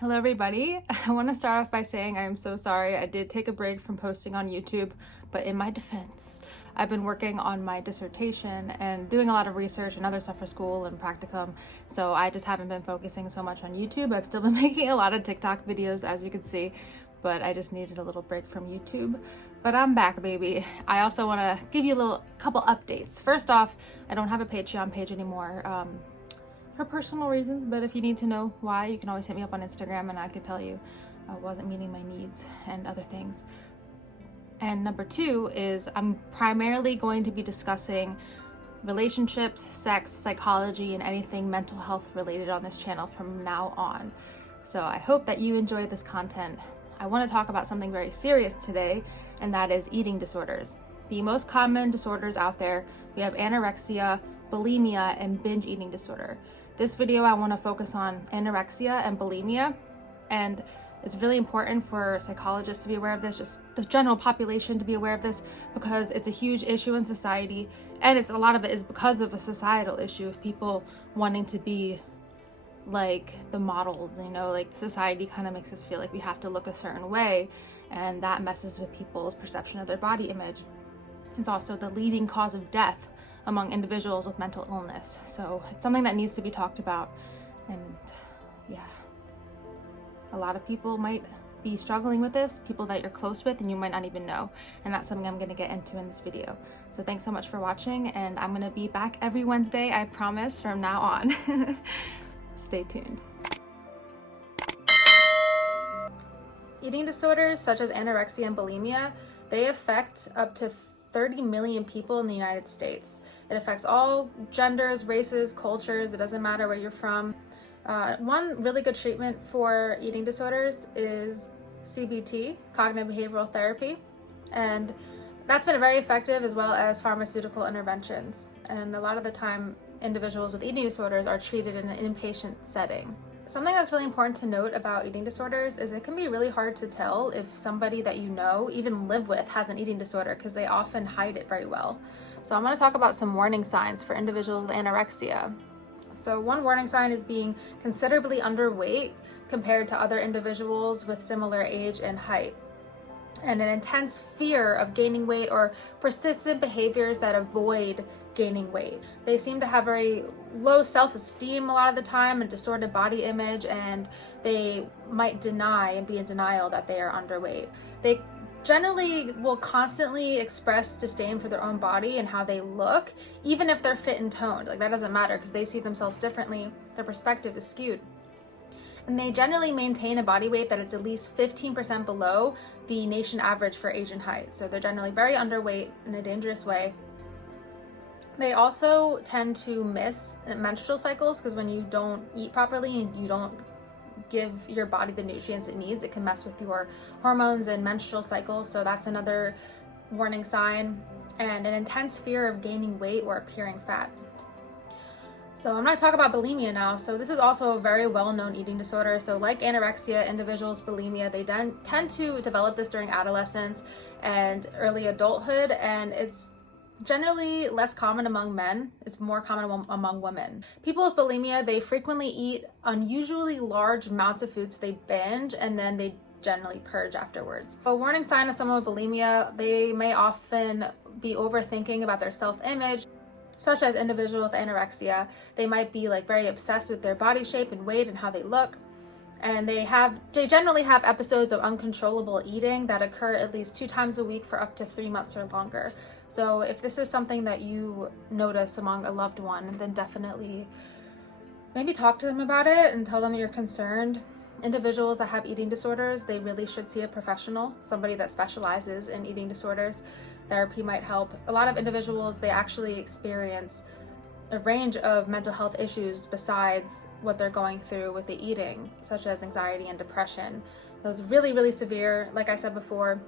Hello everybody. I want to start off by saying I am so sorry. I did take a break from posting on YouTube, but in my defense, I've been working on my dissertation and doing a lot of research and other stuff for school and practicum, so I just haven't been focusing so much on YouTube. I've still been making a lot of TikTok videos, as you can see, but I just needed a little break from YouTube. But I'm back, baby. I also want to give you a couple updates. First off, I don't have a Patreon page anymore. For personal reasons, but if you need to know why, you can always hit me up on Instagram and I can tell you I wasn't meeting my needs and other things. And number two is I'm primarily going to be discussing relationships, sex, psychology, and anything mental health related on this channel from now on. So I hope that you enjoy this content. I want to talk about something very serious today, and that is eating disorders. The most common disorders out there, we have anorexia, bulimia, and binge eating disorder. This video, I want to focus on anorexia and bulimia, and it's really important for psychologists to be aware of this, just the general population to be aware of this, because it's a huge issue in society, and a lot of it is because of a societal issue of people wanting to be like the models, like society kind of makes us feel like we have to look a certain way, and that messes with people's perception of their body image. It's also the leading cause of death among individuals with mental illness. So it's something that needs to be talked about. And yeah, a lot of people might be struggling with this, people that you're close with and you might not even know. And that's something I'm gonna get into in this video. So thanks so much for watching, and I'm gonna be back every Wednesday, I promise, from now on. Stay tuned. Eating disorders such as anorexia and bulimia, they affect up to 30 million people in the United States. It affects all genders, races, cultures. It doesn't matter where you're from. One really good treatment for eating disorders is CBT, cognitive behavioral therapy, and that's been very effective, as well as pharmaceutical interventions. And a lot of the time, individuals with eating disorders are treated in an inpatient setting. Something that's really important to note about eating disorders is it can be really hard to tell if somebody that you know, even live with, has an eating disorder, because they often hide it very well. So I'm going to talk about some warning signs for individuals with anorexia. So one warning sign is being considerably underweight compared to other individuals with similar age and height, and an intense fear of gaining weight or persistent behaviors that avoid gaining weight. They seem to have very low self-esteem a lot of the time and distorted body image, and they might deny and be in denial that they are underweight. They generally will constantly express disdain for their own body and how they look, even if they're fit and toned. Like, that doesn't matter because they see themselves differently. Their perspective is skewed. And they generally maintain a body weight that is at least 15% below the nation average for age and height. So they're generally very underweight in a dangerous way. They also tend to miss menstrual cycles, because when you don't eat properly and you don't give your body the nutrients it needs, it can mess with your hormones and menstrual cycles. So that's another warning sign. And an intense fear of gaining weight or appearing fat. So I'm going to talk about bulimia now. So this is also a very well-known eating disorder. So like anorexia, individuals with bulimia, they tend to develop this during adolescence and early adulthood, and it's generally less common among men. It's more common among women. People with bulimia, they frequently eat unusually large amounts of food, so they binge, and then they generally purge afterwards. A warning sign of someone with bulimia, they may often be overthinking about their self-image, such as individuals with anorexia. They might be very obsessed with their body shape and weight and how they look. And they generally have episodes of uncontrollable eating that occur at least 2 times a week for up to 3 months or longer. So if this is something that you notice among a loved one, then definitely maybe talk to them about it and tell them you're concerned. Individuals that have eating disorders, they really should see a professional, somebody that specializes in eating disorders. Therapy might help. A lot of individuals, they actually experience a range of mental health issues besides what they're going through with the eating, such as anxiety and depression. Those really, really severe, like I said before,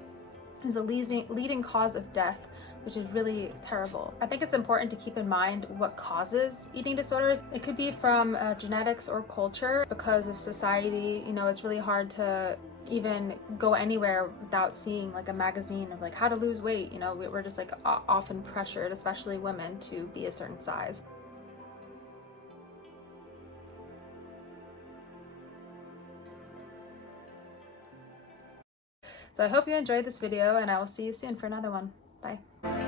is a leading cause of death, which is really terrible. I think it's important to keep in mind what causes eating disorders. It could be from genetics or culture. Because of society, it's really hard to even go anywhere without seeing a magazine of how to lose weight. We're just often pressured, especially women, to be a certain size. So I hope you enjoyed this video, and I will see you soon for another one. Bye.